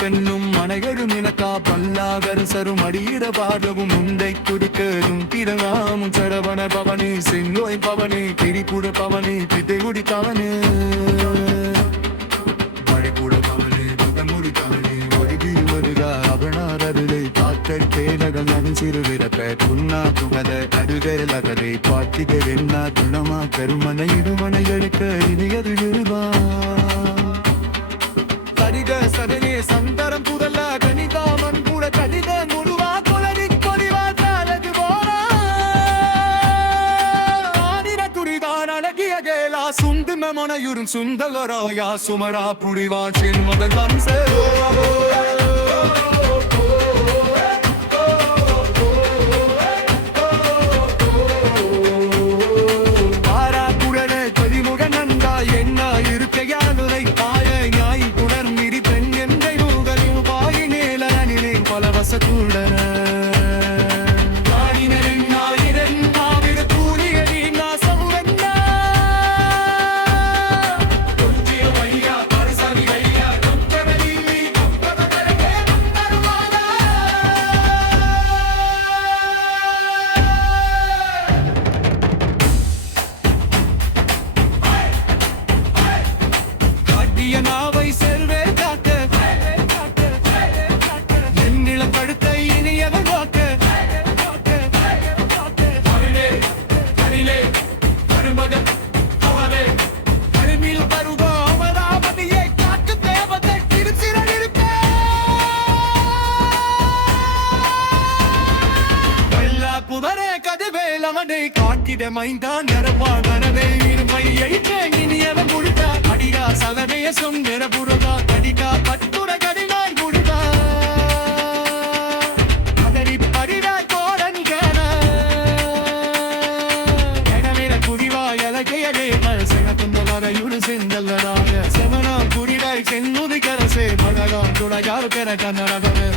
பெண்ணும் மனைகளும் இனக்கா பல்லாகரசரும் அடியிட பாடவும் உண்டை குடிக்கரும் திரவாமும் சரவண பவனி செங்கோய் பவனி திரிபுர பவனி பிதைகுடி பவனி மழைக்கூட பவனி புகமுடி பவனி ஒழுகி வருகா அவனாரருளை பாத்தல் தேலகம் நகன் சிறுவிரப்ப துண்ணா துகத கருகல் அகதை பாத்திக வெண்ணா துணமா கருமனை இருமனைகளுக்கு இனியது இருவா கரிக சதனே சந்தரம் புதல்ல கணிதாமன் கூட கடித முழுவா கொலடி கொலிவா தாலகு போரா ஆதிர துரிதான் அழகிய கேலா சுந்தும மனையுறும் சுந்தகராயா சுமரா புரிவான் சின்மதன் வம்சே நாவை செல்வே காக்க என்னில படுத்த இனியவன் வாக்க கருமில் பருவ அமராவதியை காட்டு தேவதை திருச்சிரல் இருப்ப எல்லா புதரே கதுவேல் அவனை காட்டிட மைந்தான் நரவானே இருமையை இனியவன் முடித்த அடிகா சலனைய சொன்ன புறதா கடிகா பட்டுர கடினாய் முடிதா அதரி பரிவாய் கோரன்கன எனவேற புதிவாய் அழகையலே மனசென துந்தலரையுடு செந்தல்லராக செவனாம் புரிவாய் சென்னுதி கரசே மகளாம் துளையாறு பெற கண்ணரகவே